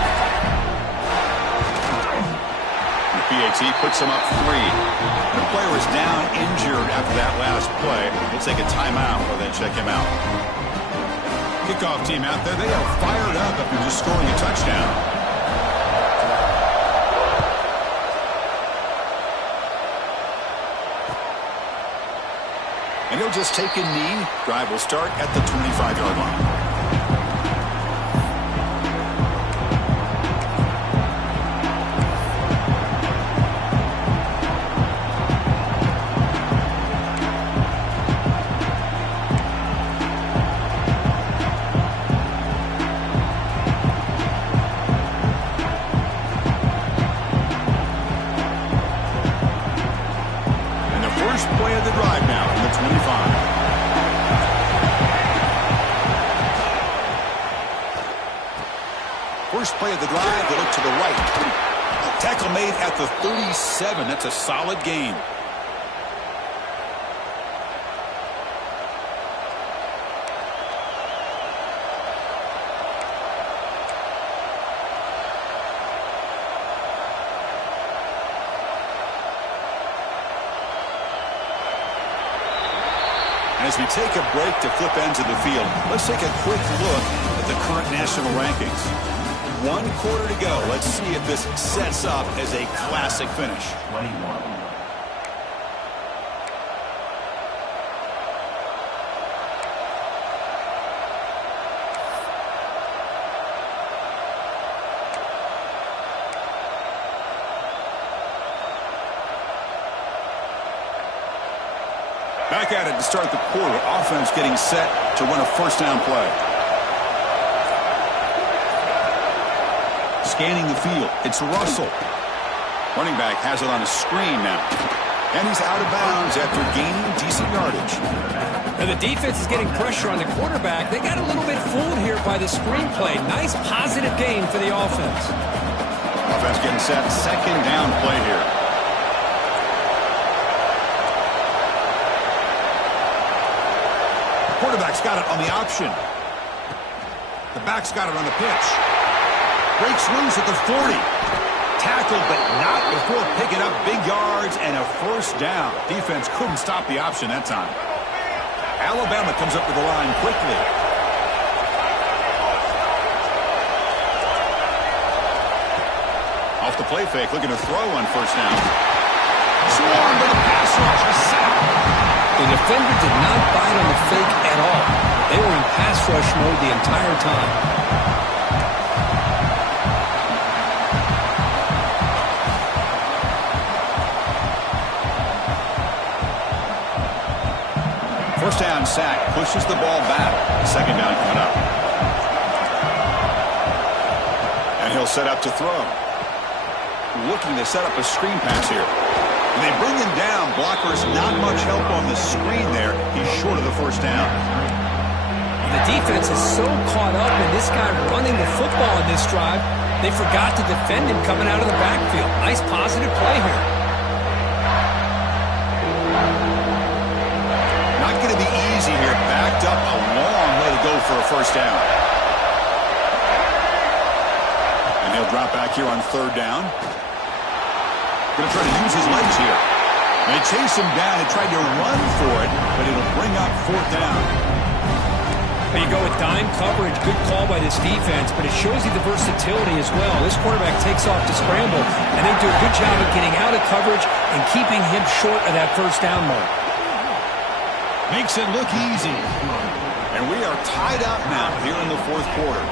PAT puts him up 3. The player is down injured after that last play. We'll take a timeout or then check him out. Kickoff team out there. They are fired up after just scoring a touchdown. And he'll just take a knee. Drive will start at the 25-yard line. Play of the drive now from the 25. First play of the drive, they look to the right. Tackle made at the 37. That's a solid gain. As we take a break to flip ends of the field, let's take a quick look at the current national rankings. 1 quarter to go. Let's see if this sets up as a classic finish. 21. Back at it to start the quarter. Offense getting set to run a first down play. Scanning the field. It's Russell. Running back has it on a screen now. And he's out of bounds after gaining decent yardage. And the defense is getting pressure on the quarterback. They got a little bit fooled here by the screen play. Nice positive gain for the offense. Offense getting set. Second down play here. Quarterback's got it on the option. The back's got it on the pitch. Breaks loose at the 40. Tackled, but not before picking up big yards and a first down. Defense couldn't stop the option that time. Alabama comes up to the line quickly. Off the play fake, looking to throw on first down. Swarmed with a pass rush, a sack. The defender did not bite on the fake at all. They were in pass rush mode the entire time. First down sack, pushes the ball back. Second down coming up. And he'll set up to throw. Looking to set up a screen pass here. And they bring him down. Blockers not much help on the screen there. He's short of the first down. The defense is so caught up in this guy running the football in this drive, they forgot to defend him coming out of the backfield. Nice positive play here. Not going to be easy here. Backed up a long way to go for a first down. And he'll drop back here on third down. Going to try to use his legs here. They chase him down and tried to run for it, but it'll bring up fourth down. There you go with dime coverage. Good call by this defense, but it shows you the versatility as well. This quarterback takes off to scramble, and they do a good job of getting out of coverage and keeping him short of that first down mark. Makes it look easy. And we are tied up now here in the fourth quarter.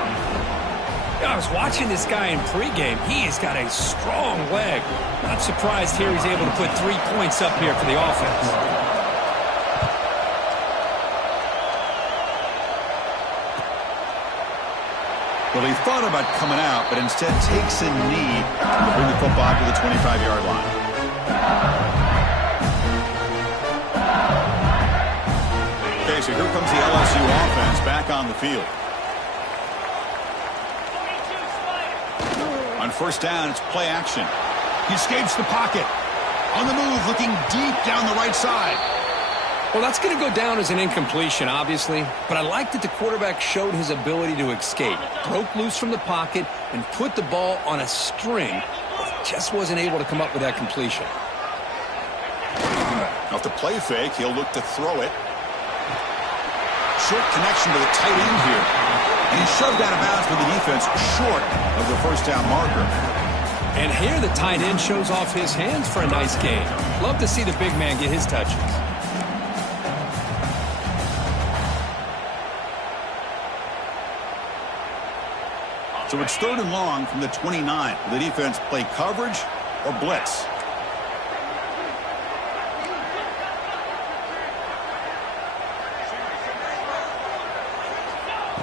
I was watching this guy in pregame. He has got a strong leg. Not surprised here he's able to put 3 points up here for the offense. Well, he thought about coming out, but instead takes a knee to bring the football to the 25-yard line. Okay, so here comes the LSU offense back on the field. On first down, it's play action. He escapes the pocket. On the move, looking deep down the right side. Well, that's going to go down as an incompletion, obviously, but I like that the quarterback showed his ability to escape. Broke loose from the pocket and put the ball on a string. Just wasn't able to come up with that completion. Off the play fake, he'll look to throw it. Short connection to the tight end here. And he's shoved out of bounds for the defense short of the first down marker. And here the tight end shows off his hands for a nice gain. Love to see the big man get his touches. So it's third and long from the 29. Will the defense play coverage or blitz?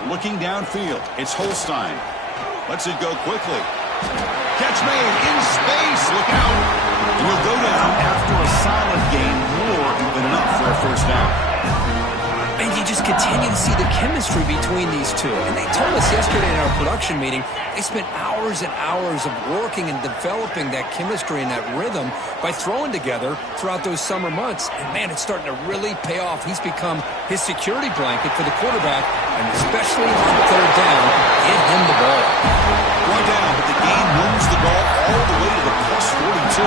Looking downfield, it's Holstein. Lets it go quickly. Catch made in space. Look out. And he'll go down after a solid gain, more than enough for a first down. And you you just continue to see the chemistry between these two. And they told us yesterday in our production meeting, they spent hours and hours of working and developing that chemistry and that rhythm by throwing together throughout those summer months. And, man, it's starting to really pay off. He's become his security blanket for the quarterback, and especially on third down, get him the ball. One down, but the game moves the ball all the way to the plus 42.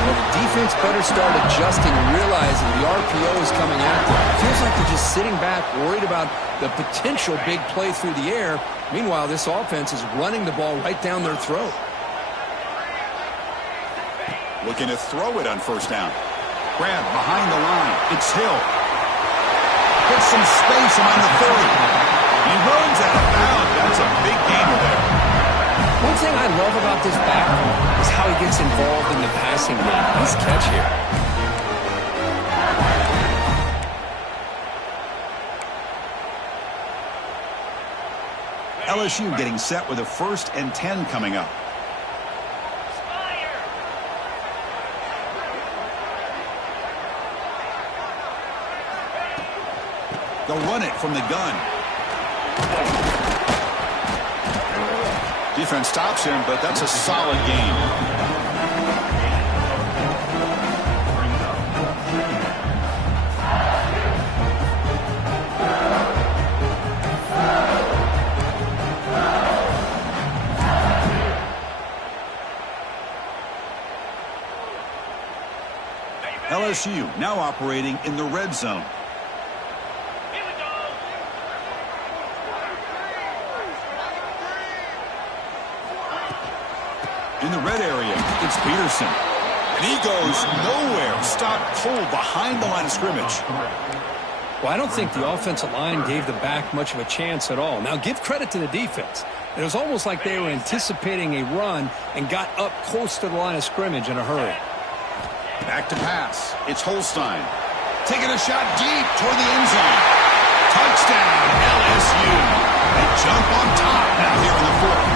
Well, the defense better start adjusting and realizing the RPO is coming at them. It feels like they're just sitting back, worried about the potential big play through the air. Meanwhile, this offense is running the ball right down their throat. Looking to throw it on first down. Grab behind the line. It's Hill. Gets some space around the 30. He runs out of bounds. That's a big gainer there. One thing I love about this back is how he gets involved in the passing game. Nice catch here. LSU getting set with a 1st and 10 coming up. They'll run it from the gun. Defense stops him, but that's a solid game. LSU now operating in the red zone. In the red area, it's Peterson. And he goes nowhere. Stop cold behind the line of scrimmage. Well, I don't think the offensive line gave the back much of a chance at all. Now, give credit to the defense. It was almost like they were anticipating a run and got up close to the line of scrimmage in a hurry. Back to pass. It's Holstein. Taking a shot deep toward the end zone. Touchdown, LSU. They jump on top now here in the 4th.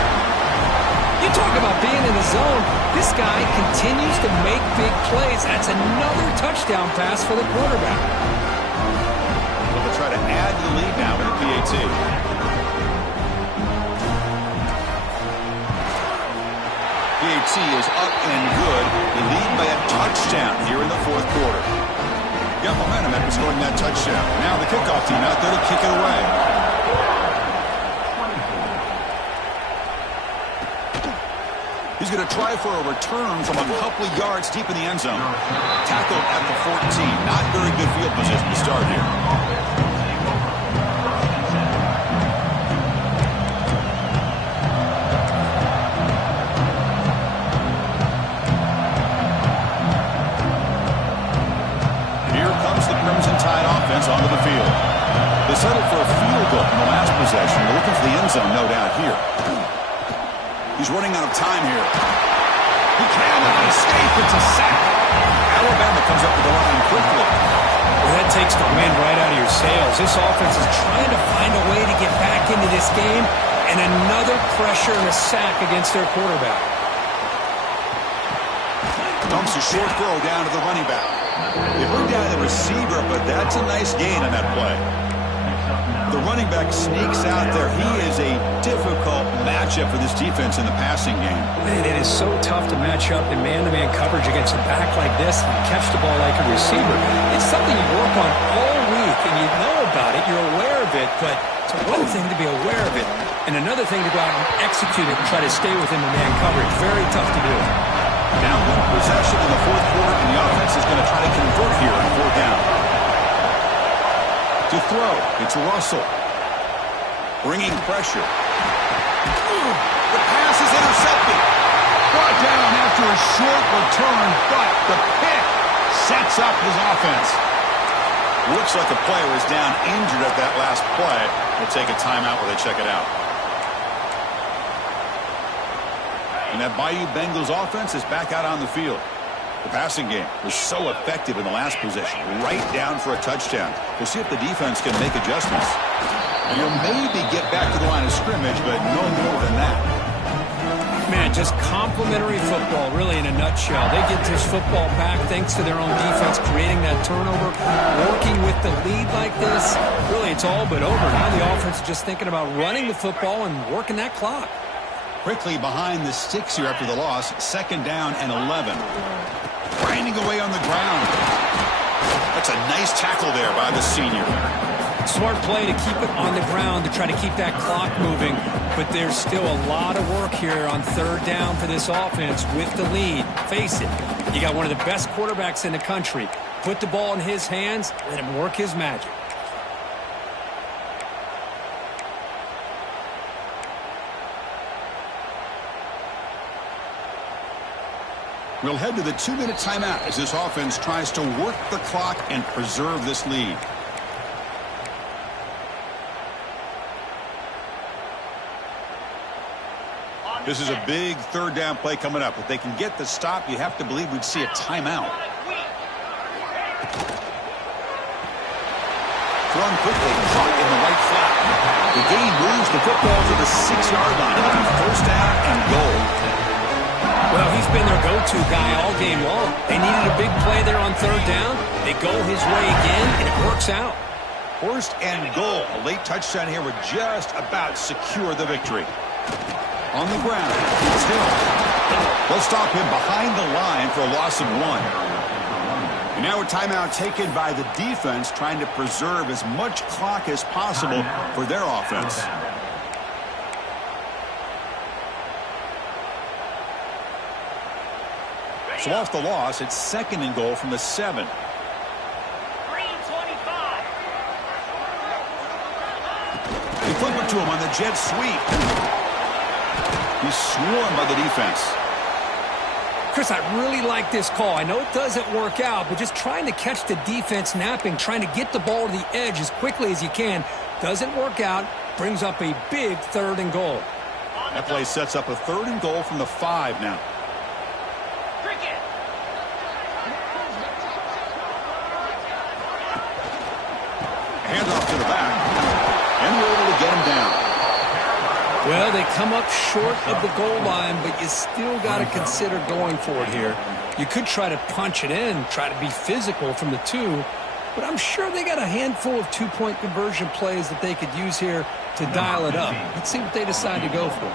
You talk about being in the zone. This guy continues to make big plays. That's another touchdown pass for the quarterback. They'll try to add to the lead now with a PAT. PAT is up and good. They lead by a touchdown here in the 4th quarter. Got momentum after scoring that touchdown. Now the kickoff team out there to kick it away. He's going to try for a return from a couple of yards deep in the end zone. Tackled at the 14. Not very good field position to start here. Here comes the Crimson Tide offense onto the field. They settled for a field goal in the last possession. They're looking for the end zone, no doubt, here. He's running out of time here. He cannot escape. It's a sack. Alabama comes up with the line quickly. Well, that takes the wind right out of your sails. This offense is trying to find a way to get back into this game, and another pressure and a sack against their quarterback. Dumps a short throw down to the running back. They bring down the receiver, but that's a nice gain on that play. The running back sneaks out there. He is a difficult matchup for this defense in the passing game. Man, it is so tough to match up in man-to-man coverage against a back like this and catch the ball like a receiver. It's something you work on all week, and you know about it. You're aware of it, but it's one thing to be aware of it, and another thing to go out and execute it and try to stay within the man coverage. Very tough to do. Now one possession in the 4th quarter, and the offense is going to try to convert here on 4th down. To throw, it's Russell. Bringing pressure. The pass is intercepted. Brought down after a short return, but the pick sets up his offense. Looks like the player is down injured at that last play. We'll take a timeout while they check it out. And that Bayou Bengals offense is back out on the field. The passing game was so effective in the last possession, right down for a touchdown. We'll see if the defense can make adjustments. And you'll maybe get back to the line of scrimmage, but no more than that. Man, just complimentary football, really, in a nutshell. They get this football back thanks to their own defense, creating that turnover, working with the lead like this. Really, it's all but over. Now the offense is just thinking about running the football and working that clock. Quickly behind the sticks here after the loss. 2nd down and 11. Grinding away on the ground. That's a nice tackle there by the senior. Smart play to keep it on the ground to try to keep that clock moving. But there's still a lot of work here on 3rd down for this offense with the lead. Face it, you got one of the best quarterbacks in the country. Put the ball in his hands, let him work his magic. We'll head to the 2-minute timeout as this offense tries to work the clock and preserve this lead. This is a big 3rd down play coming up. If they can get the stop, you have to believe we'd see a timeout. Thrown quickly, caught in the right flat. The gain moves the football to the 6-yard line. It'll be 1st down and goal. Well, he's been their go-to guy all game long. They needed a big play there on 3rd down. They go his way again, and it works out. 1st and goal. A late touchdown here would just about secure the victory. On the ground, it's Hill. They'll stop him behind the line for a loss of 1. And now a timeout taken by the defense, trying to preserve as much clock as possible for their offense. So off the loss, it's 2nd and goal from the 7. They flip it to him on the jet sweep. He's swarmed by the defense. Chris, I really like this call. I know it doesn't work out, but just trying to catch the defense napping, trying to get the ball to the edge as quickly as you can, doesn't work out, brings up a big 3rd and goal. That play sets up a 3rd and goal from the 5 now. Handoff to the back, and we're able to get him down. Well, they come up short of the goal line, but you still got to consider going for it here. You could try to punch it in, try to be physical from the 2, but I'm sure they got a handful of 2-point conversion plays that they could use here to dial it up. Let's see what they decide to go for.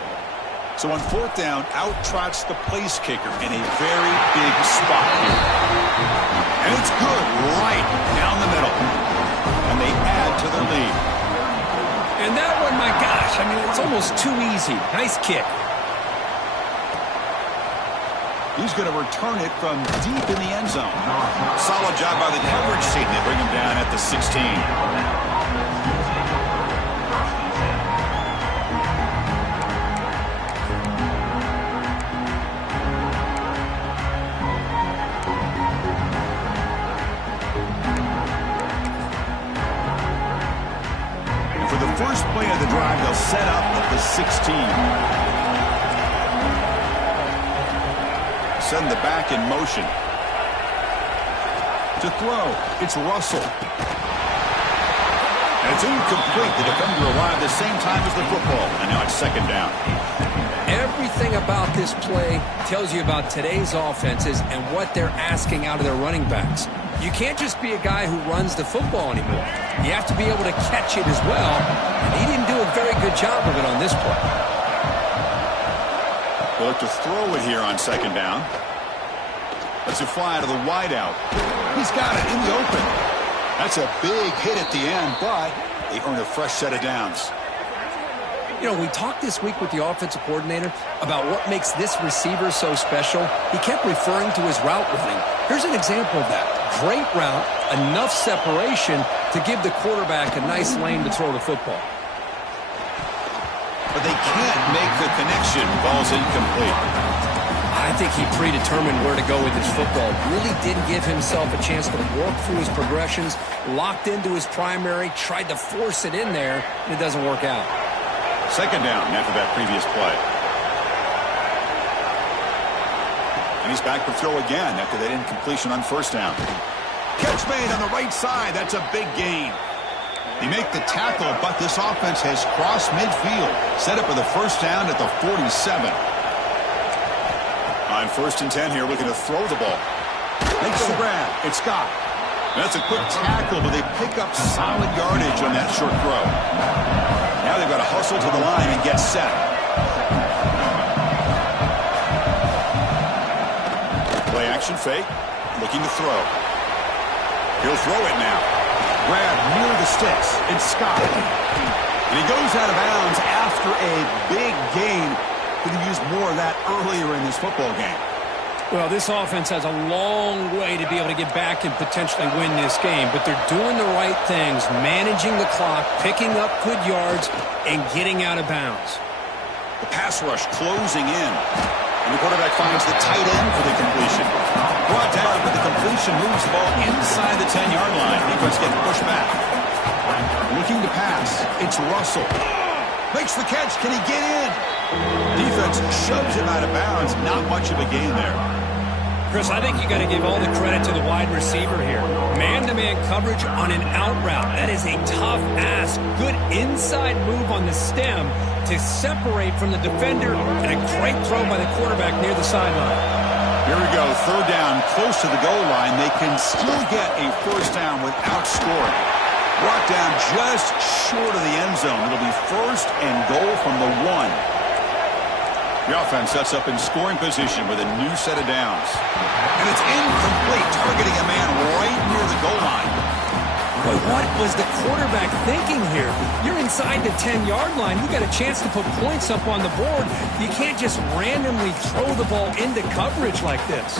So on 4th down, out trots the place kicker in a very big spot here. And it's good right down the middle. And they add to their lead. And that one, my gosh, I mean, it's almost too easy. Nice kick. He's going to return it from deep in the end zone. Solid job by the coverage team. They bring him down at the 16. First play of the drive, they'll set up at the 16. Send the back in motion. To throw, it's Russell. And it's incomplete. The defender arrived the same time as the football, and now it's 2nd down. Everything about this play tells you about today's offenses and what they're asking out of their running backs. You can't just be a guy who runs the football anymore. You have to be able to catch it as well, and he didn't do a very good job of it on this play. They'll look to throw it here on 2nd down. Let's it fly to the wideout. He's got it in the open. That's a big hit at the end, but they earn a fresh set of downs. You know, we talked this week with the offensive coordinator about what makes this receiver so special. He kept referring to his route running. Here's an example of that. Great route, enough separation to give the quarterback a nice lane to throw the football. But they can't make the connection. Ball's incomplete. I think he predetermined where to go with his football. Really didn't give himself a chance to work through his progressions, locked into his primary, tried to force it in there, and it doesn't work out. 2nd down after that previous play. And he's back to throw again after that incompletion on 1st down. Catch made on the right side. That's a big gain. They make the tackle, but this offense has crossed midfield. Set up for the 1st down at the 47. On 1st and 10 here, looking to throw the ball. Makes the grab. It's Scott. That's a quick tackle, but they pick up solid yardage on that short throw. Now they've got to hustle to the line and get set. Play action fake. Looking to throw. He'll throw it now. Grab near the sticks. It's Scott. And he goes out of bounds after a big gain. Could have used more of that earlier in this football game. Well, this offense has a long way to be able to get back and potentially win this game, but they're doing the right things, managing the clock, picking up good yards, and getting out of bounds. The pass rush closing in, and the quarterback finds the tight end for the completion. Brought down, but the completion moves the ball inside the 10-yard line. Defense getting pushed back. Looking to pass. It's Russell. Makes the catch. Can he get in? Defense shoves him out of bounds. Not much of a gain there. Chris, I think you got to give all the credit to the wide receiver here. Man-to-man coverage on an out route. That is a tough ask. Good inside move on the stem to separate from the defender, and a great throw by the quarterback near the sideline. Here we go. 3rd down, close to the goal line. They can still get a 1st down without scoring. Brought down just short of the end zone. It'll be 1st and goal from the 1. The offense sets up in scoring position with a new set of downs. And it's incomplete, targeting a man right near the goal line. But what was the quarterback thinking here? You're inside the 10-yard line. You got a chance to put points up on the board. You can't just randomly throw the ball into coverage like this.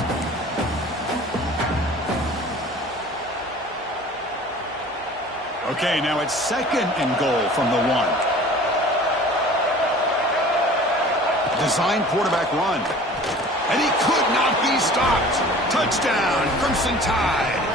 Okay, now it's 2nd and goal from the 1. Design quarterback run. And he could not be stopped. Touchdown, Crimson Tide.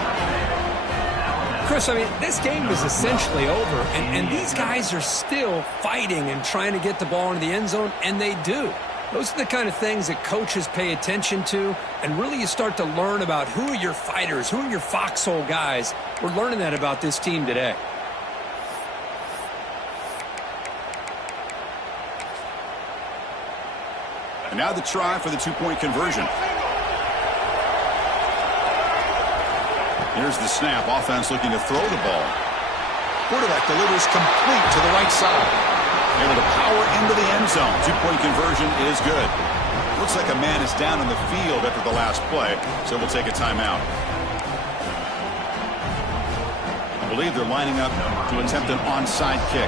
Chris, I mean, this game is essentially over, and these guys are still fighting and trying to get the ball into the end zone, and they do. Those are the kind of things that coaches pay attention to, and really you start to learn about who are your fighters, who are your foxhole guys. We're learning that about this team today. And now the try for the 2-point conversion. Here's the snap. Offense looking to throw the ball. Quarterback delivers complete to the right side. Able to power into the end zone. 2-point conversion is good. Looks like a man is down on the field after the last play, so we'll take a timeout. I believe they're lining up to attempt an onside kick.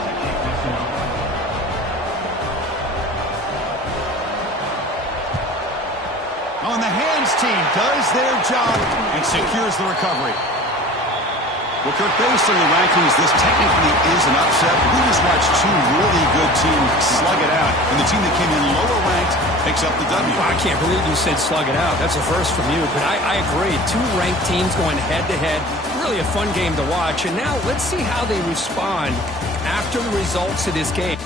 On the hands team does their job and secures the recovery. Well, Kirk, based on the rankings, this technically is an upset. We just watched 2 really good teams slug it out, and the team that came in lower ranked picks up the W. Well, I can't believe you said slug it out. That's a first from you, but I agree. 2 ranked teams going head-to-head. Really a fun game to watch, and now let's see how they respond after the results of this game.